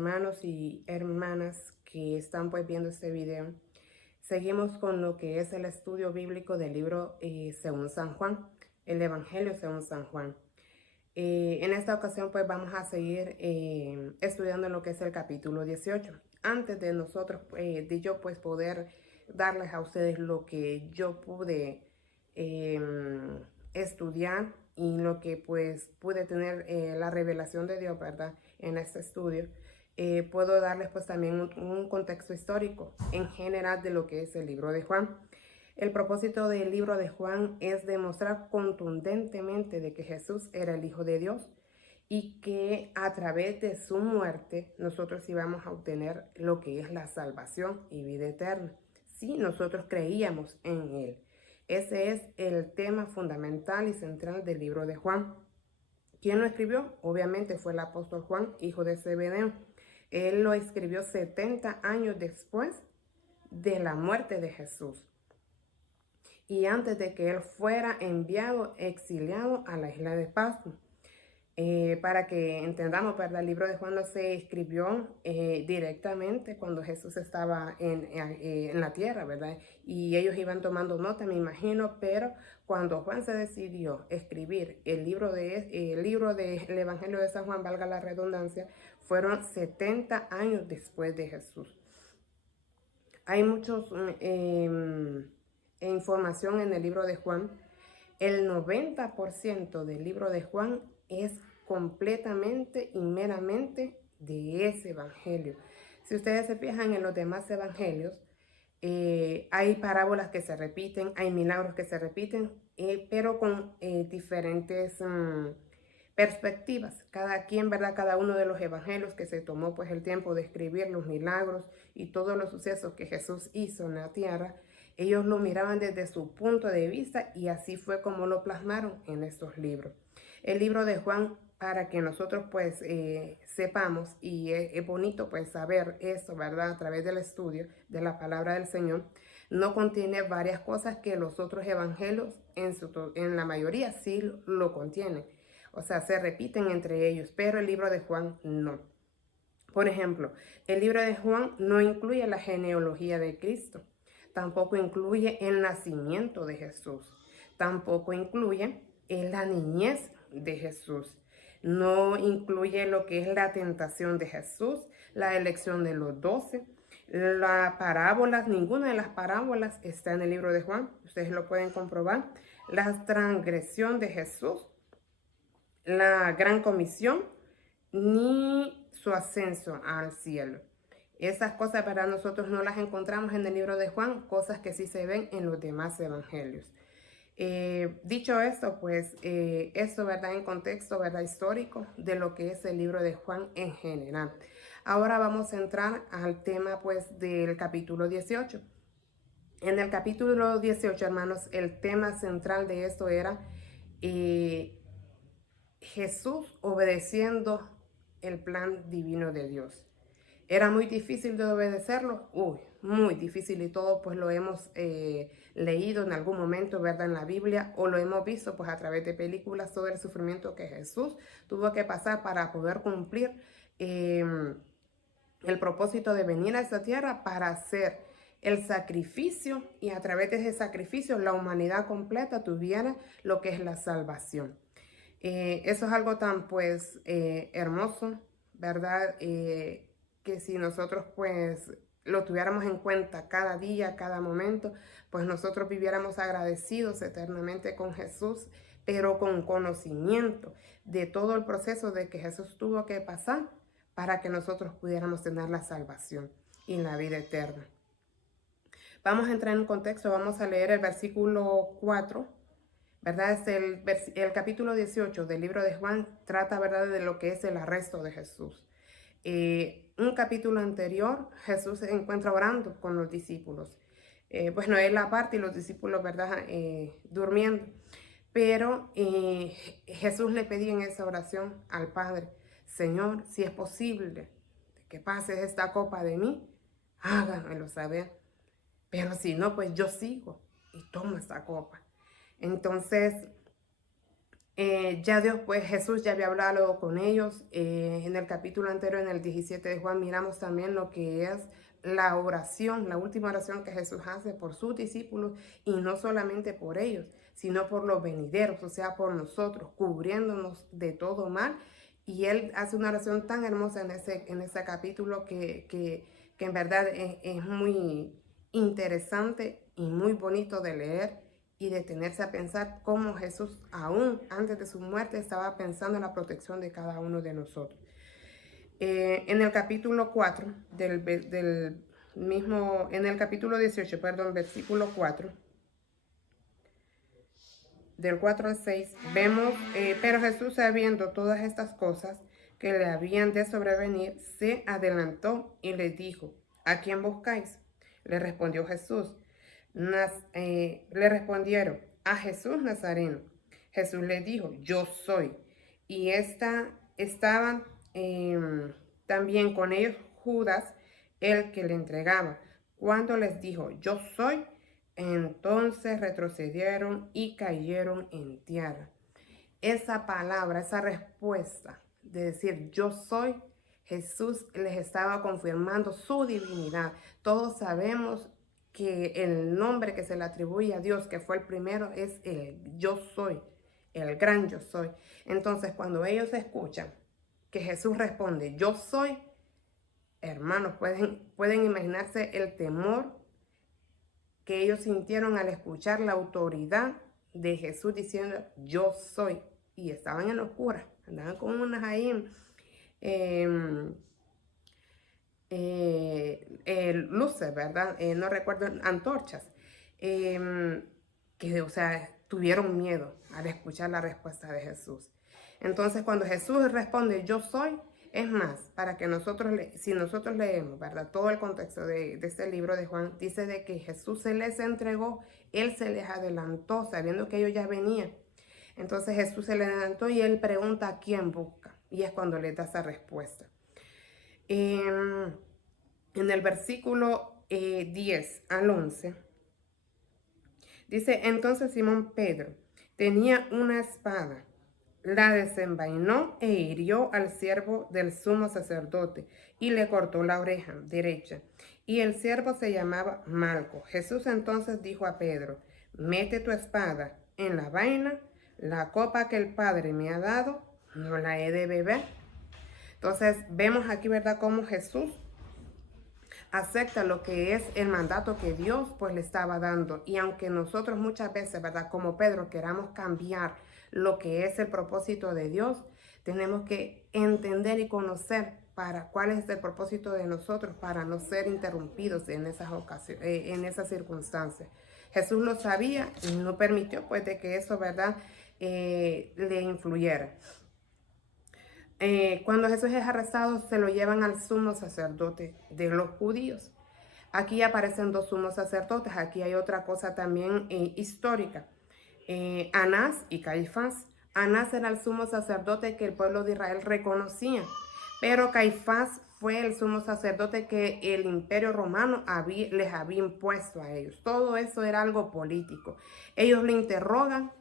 hermanos y hermanas que están pues viendo este video. Seguimos con lo que es el estudio bíblico del libro según San Juan, el Evangelio según San Juan. En esta ocasión pues vamos a seguir estudiando lo que es el capítulo 18. Antes de nosotros, de yo pues poder darles a ustedes lo que yo pude estudiar y lo que pues pude tener la revelación de Dios, ¿verdad? En este estudio, puedo darles pues también un contexto histórico en general de lo que es el libro de Juan. El propósito del libro de Juan es demostrar contundentemente de que Jesús era el Hijo de Dios y que a través de su muerte nosotros íbamos a obtener lo que es la salvación y vida eterna, si nosotros creíamos en Él. Ese es el tema fundamental y central del libro de Juan. ¿Quién lo escribió? Obviamente fue el apóstol Juan, hijo de Zebedeo. Él lo escribió 70 años después de la muerte de Jesús y antes de que él fuera enviado, exiliado a la isla de Pascua. Para que entendamos, ¿verdad? El libro de Juan no se escribió directamente cuando Jesús estaba en la tierra, ¿verdad? Y ellos iban tomando nota, me imagino, pero cuando Juan se decidió escribir el libro del Evangelio de San Juan, valga la redundancia, fueron 70 años después de Jesús. Hay muchos información en el libro de Juan. El 90% del libro de Juan es completamente y meramente de ese evangelio. Si ustedes se fijan en los demás evangelios, hay parábolas que se repiten, hay milagros que se repiten, pero con diferentes perspectivas. Cada quien, ¿verdad? Cada uno de los evangelios que se tomó pues el tiempo de escribir los milagros y todos los sucesos que Jesús hizo en la tierra, ellos lo miraban desde su punto de vista y así fue como lo plasmaron en estos libros. El libro de Juan, para que nosotros pues sepamos, y es bonito pues saber esto, ¿verdad? A través del estudio de la palabra del Señor, no contiene varias cosas que los otros evangelios en la mayoría sí lo contienen. O sea, se repiten entre ellos, pero el libro de Juan no. Por ejemplo, el libro de Juan no incluye la genealogía de Cristo. Tampoco incluye el nacimiento de Jesús. Tampoco incluye la niñez de Jesús. No incluye lo que es la tentación de Jesús, la elección de los 12, las parábolas. Ninguna de las parábolas está en el libro de Juan. Ustedes lo pueden comprobar. La transgresión de Jesús, la gran comisión, ni su ascenso al cielo. Esas cosas para nosotros no las encontramos en el libro de Juan, cosas que sí se ven en los demás evangelios. Dicho esto, pues eso, ¿verdad? En contexto, ¿verdad? Histórico de lo que es el libro de Juan en general. Ahora vamos a entrar al tema pues del capítulo 18. En el capítulo 18, hermanos, el tema central de esto era Jesús obedeciendo el plan divino de Dios. ¿Era muy difícil de obedecerlo? Uy, muy difícil, y todo pues lo hemos leído en algún momento, ¿verdad? En la Biblia, o lo hemos visto pues a través de películas, todo el sufrimiento que Jesús tuvo que pasar para poder cumplir el propósito de venir a esta tierra para hacer el sacrificio, y a través de ese sacrificio la humanidad completa tuviera lo que es la salvación. Eso es algo tan pues hermoso, ¿verdad? Que si nosotros pues lo tuviéramos en cuenta cada día, cada momento, pues nosotros viviéramos agradecidos eternamente con Jesús, pero con conocimiento de todo el proceso de que Jesús tuvo que pasar para que nosotros pudiéramos tener la salvación y la vida eterna. Vamos a entrar en contexto, vamos a leer el versículo 4, ¿verdad? Es el capítulo 18 del libro de Juan, trata, ¿verdad?, de lo que es el arresto de Jesús. Un capítulo anterior, Jesús se encuentra orando con los discípulos. Bueno, él aparte y los discípulos, ¿verdad?, durmiendo. Pero Jesús le pedía en esa oración al Padre: Señor, si es posible que pases esta copa de mí, hágamelo saber. Pero si no, pues yo sigo y tomo esta copa. Entonces, Ya Dios, pues Jesús ya había hablado con ellos. En el capítulo anterior, en el 17 de Juan, miramos también lo que es la oración, la última oración que Jesús hace por sus discípulos y no solamente por ellos, sino por los venideros, o sea, por nosotros, cubriéndonos de todo mal. Y Él hace una oración tan hermosa en ese capítulo que en verdad es muy interesante y muy bonito de leer y detenerse a pensar cómo Jesús, aún antes de su muerte, estaba pensando en la protección de cada uno de nosotros. En el capítulo 4 del mismo, en el capítulo 18, perdón, versículo 4, del 4 al 6, vemos, pero Jesús, sabiendo todas estas cosas que le habían de sobrevenir, se adelantó y le dijo: ¿a quién buscáis? Le respondió Jesús. Le respondieron: a Jesús Nazareno. Jesús le dijo: yo soy. Y estaban también con ellos Judas, el que le entregaba. Cuando les dijo: yo soy, entonces retrocedieron y cayeron en tierra. Esa palabra, esa respuesta de decir yo soy, Jesús les estaba confirmando su divinidad. Todos sabemos que el nombre que se le atribuye a Dios, que fue el primero, es el yo soy, el gran yo soy. Entonces, cuando ellos escuchan que Jesús responde yo soy, hermanos, pueden imaginarse el temor que ellos sintieron al escuchar la autoridad de Jesús diciendo yo soy. Y estaban en la oscura, andaban con unas ahí luces, ¿verdad? No recuerdo, antorchas, que, o sea, tuvieron miedo al escuchar la respuesta de Jesús. Entonces, cuando Jesús responde yo soy, es más, para que nosotros, si nosotros leemos, ¿verdad? Todo el contexto de este libro de Juan, dice de que Jesús se les entregó, Él se les adelantó, sabiendo que ellos ya venían. Entonces Jesús se le adelantó y Él pregunta a quién busca. Y es cuando le da esa respuesta. En el versículo 10 al 11, dice: entonces Simón Pedro tenía una espada, la desenvainó e hirió al siervo del sumo sacerdote y le cortó la oreja derecha. Y el siervo se llamaba Malco. Jesús entonces dijo a Pedro: mete tu espada en la vaina, la copa que el Padre me ha dado, no la he de beber. Entonces vemos aquí, ¿verdad?, cómo Jesús acepta lo que es el mandato que Dios pues le estaba dando. Y aunque nosotros muchas veces, ¿verdad?, como Pedro, queramos cambiar lo que es el propósito de Dios, tenemos que entender y conocer para cuál es el propósito de nosotros, para no ser interrumpidos en esas ocasiones, en esas circunstancias. Jesús lo sabía y no permitió pues de que eso, ¿verdad?, le influyera. Cuando Jesús es arrestado, se lo llevan al sumo sacerdote de los judíos. Aquí aparecen dos sumos sacerdotes. Aquí hay otra cosa también histórica. Anás y Caifás. Anás era el sumo sacerdote que el pueblo de Israel reconocía, pero Caifás fue el sumo sacerdote que el imperio romano les había impuesto a ellos. Todo eso era algo político. Ellos le interrogan.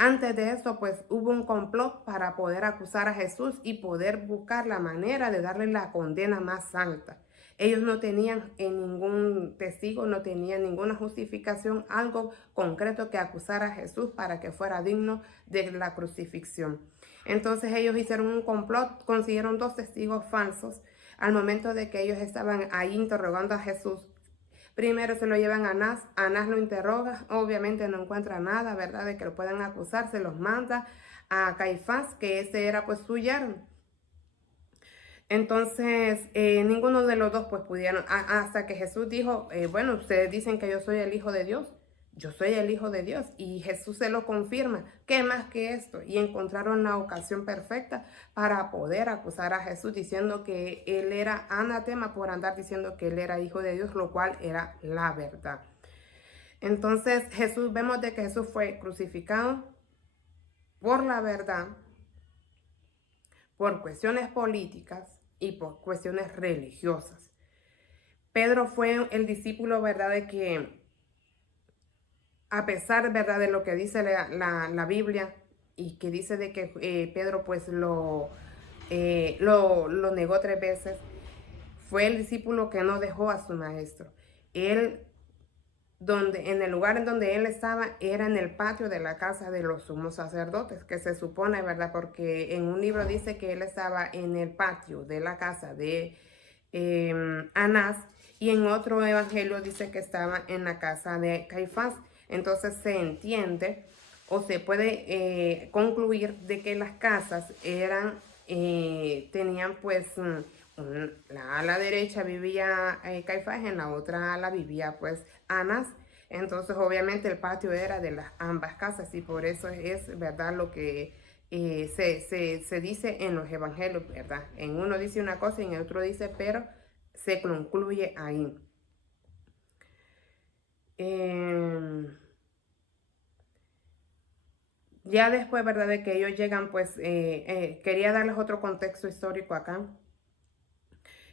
Antes de eso, pues hubo un complot para poder acusar a Jesús y poder buscar la manera de darle la condena más alta. Ellos no tenían ningún testigo, no tenían ninguna justificación, algo concreto que acusar a Jesús para que fuera digno de la crucifixión. Entonces ellos hicieron un complot, consiguieron dos testigos falsos. Al momento de que ellos estaban ahí interrogando a Jesús, primero se lo llevan a Anás. Anás lo interroga, obviamente no encuentra nada, ¿verdad?, de que lo puedan acusar. Se los manda a Caifás, que ese era pues su yerno. Entonces, ninguno de los dos pues pudieron, hasta que Jesús dijo, bueno, ustedes dicen que yo soy el Hijo de Dios. Yo soy el Hijo de Dios. Y Jesús se lo confirma. ¿Qué más que esto? Y encontraron la ocasión perfecta para poder acusar a Jesús diciendo que él era anatema por andar diciendo que él era Hijo de Dios, lo cual era la verdad. Entonces vemos de que Jesús fue crucificado por la verdad, por cuestiones políticas y por cuestiones religiosas. Pedro fue el discípulo, ¿verdad?, de que a pesar, ¿verdad?, de lo que dice la Biblia, y que dice de que Pedro pues lo negó 3 veces, fue el discípulo que no dejó a su maestro. Él, en el lugar en donde él estaba, era en el patio de la casa de los sumos sacerdotes, que se supone, ¿verdad? Porque en un libro dice que él estaba en el patio de la casa de Anás, y en otro evangelio dice que estaba en la casa de Caifás. Entonces se entiende o se puede concluir de que las casas tenían pues la ala derecha vivía Caifás, en la otra ala vivía pues Anás. Entonces obviamente el patio era de las ambas casas, y por eso es verdad lo que se dice en los evangelios, ¿verdad? En uno dice una cosa y en el otro dice, pero se concluye ahí. Ya después, ¿verdad?, de que ellos llegan, pues quería darles otro contexto histórico acá.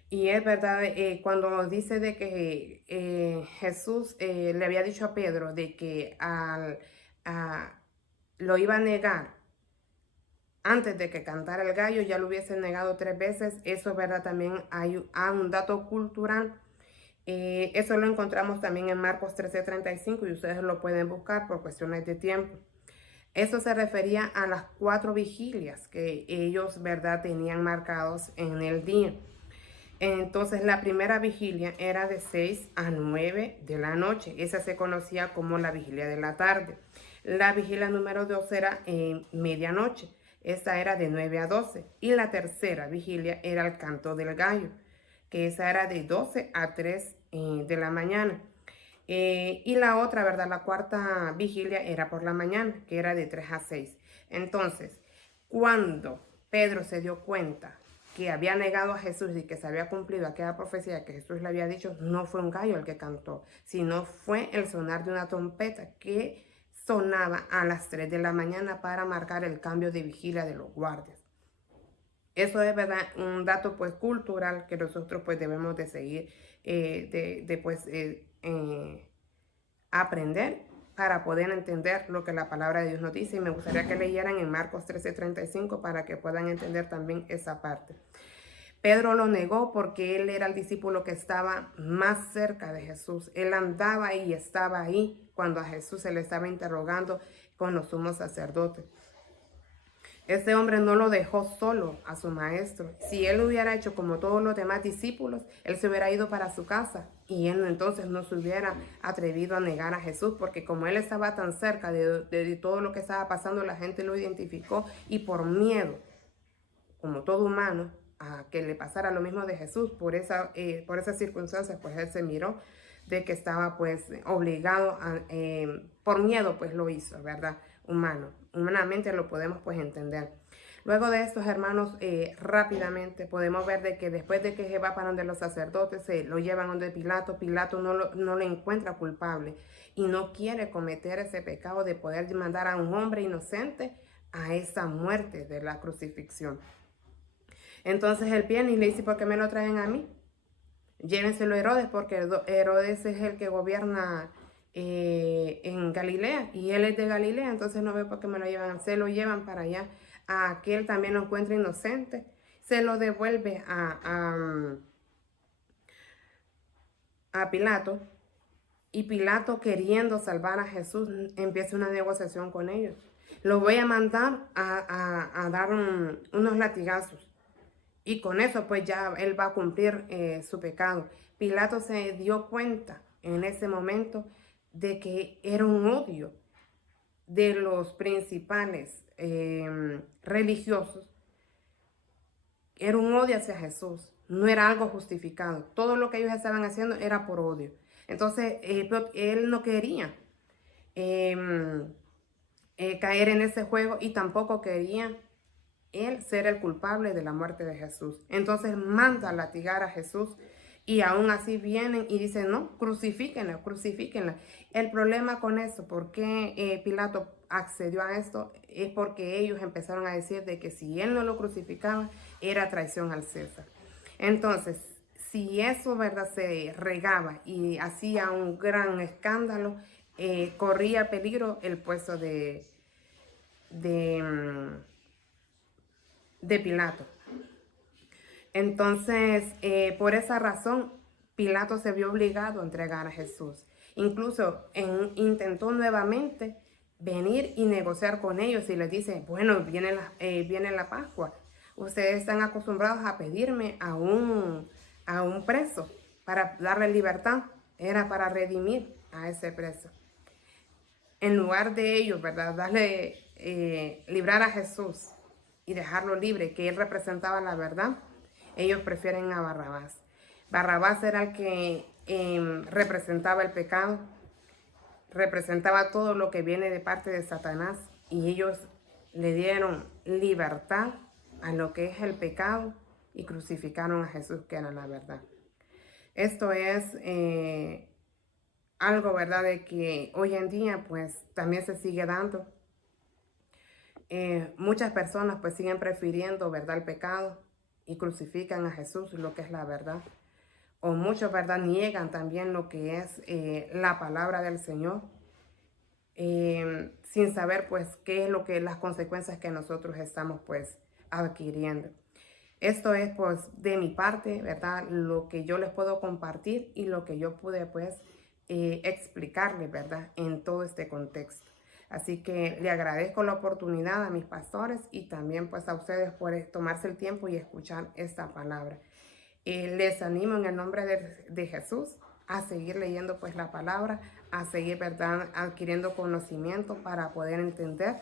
Y es verdad, cuando dice de que Jesús le había dicho a Pedro de que lo iba a negar antes de que cantara el gallo, ya lo hubiese negado 3 veces. Eso es verdad, también hay un dato cultural. Eso lo encontramos también en Marcos 13:35 y ustedes lo pueden buscar por cuestiones de tiempo. Eso se refería a las 4 vigilias que ellos, ¿verdad?, tenían marcados en el día. Entonces la primera vigilia era de 6 a 9 de la noche. Esa se conocía como la vigilia de la tarde. La vigilia número 2 era medianoche. Esa era de 9 a 12. Y la tercera vigilia era el canto del gallo, que esa era de 12 a 3 de la mañana. Y la otra, ¿verdad?, la cuarta vigilia era por la mañana, que era de 3 a 6. Entonces, cuando Pedro se dio cuenta que había negado a Jesús y que se había cumplido aquella profecía que Jesús le había dicho, no fue un gallo el que cantó, sino fue el sonar de una trompeta que sonaba a las 3 de la mañana para marcar el cambio de vigilia de los guardias. Eso es, verdad, un dato pues cultural que nosotros pues debemos de seguir, aprender para poder entender lo que la palabra de Dios nos dice. Y me gustaría que leyeran en Marcos 13:35 para que puedan entender también esa parte. Pedro lo negó porque él era el discípulo que estaba más cerca de Jesús. Él andaba y estaba ahí cuando a Jesús se le estaba interrogando con los sumos sacerdotes. Este hombre no lo dejó solo a su maestro. Si él hubiera hecho como todos los demás discípulos, él se hubiera ido para su casa y él entonces no se hubiera atrevido a negar a Jesús, porque como él estaba tan cerca de todo lo que estaba pasando, la gente lo identificó, y por miedo, como todo humano, a que le pasara lo mismo de Jesús, por esas circunstancias, pues él se miró de que estaba pues obligado, por miedo pues lo hizo, ¿verdad? Humanamente lo podemos pues entender. Luego de estos, hermanos, rápidamente podemos ver de que después de que se va para donde los sacerdotes, se lo llevan donde Pilato. Pilato no lo encuentra culpable y no quiere cometer ese pecado de poder mandar a un hombre inocente a esa muerte de la crucifixión. Entonces él viene y le dice, ¿por qué me lo traen a mí? Llévenselo a Herodes, porque Herodes es el que gobierna en Galilea, y él es de Galilea, entonces no veo por qué me lo llevan. Se lo llevan para allá. A aquel también lo encuentra inocente, se lo devuelve a Pilato, y Pilato, queriendo salvar a Jesús, empieza una negociación con ellos. Lo voy a mandar a dar unos latigazos, y con eso pues ya él va a cumplir su pecado. Pilato se dio cuenta en ese momento de que era un odio de los principales religiosos. Era un odio hacia Jesús, no era algo justificado. Todo lo que ellos estaban haciendo era por odio. Entonces él no quería caer en ese juego, y tampoco quería él ser el culpable de la muerte de Jesús. Entonces manda a latigar a Jesús, y aún así vienen y dicen, no, crucifíquenla, crucifíquenla. El problema con eso, ¿por qué Pilato accedió a esto? Es porque ellos empezaron a decir de que si él no lo crucificaba, era traición al César. Entonces, si eso, ¿verdad?, se regaba y hacía un gran escándalo, corría peligro el puesto de de Pilato. Entonces, por esa razón, Pilato se vio obligado a entregar a Jesús. Incluso intentó nuevamente venir y negociar con ellos y les dice, bueno, viene la Pascua. Ustedes están acostumbrados a pedirme a un preso para darle libertad. Era para redimir a ese preso. En lugar de ellos, ¿verdad? Librar a Jesús y dejarlo libre, que él representaba la verdad, ellos prefieren a Barrabás. Barrabás era el que representaba el pecado, representaba todo lo que viene de parte de Satanás, y ellos le dieron libertad a lo que es el pecado y crucificaron a Jesús, que era la verdad. Esto es algo, ¿verdad?, de que hoy en día pues también se sigue dando. Muchas personas pues siguen prefiriendo, ¿verdad?, el pecado y crucifican a Jesús, lo que es la verdad. O muchos, ¿verdad?, niegan también lo que es la palabra del Señor, sin saber pues qué es lo que las consecuencias que nosotros estamos pues adquiriendo. Esto es pues de mi parte, ¿verdad?, lo que yo les puedo compartir y lo que yo pude pues explicarles, ¿verdad?, en todo este contexto. Así que le agradezco la oportunidad a mis pastores y también pues a ustedes por tomarse el tiempo y escuchar esta palabra. Les animo en el nombre de Jesús a seguir leyendo pues la palabra, a seguir, ¿verdad?, adquiriendo conocimiento para poder entender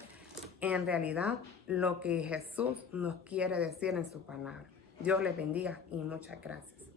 en realidad lo que Jesús nos quiere decir en su palabra. Dios les bendiga y muchas gracias.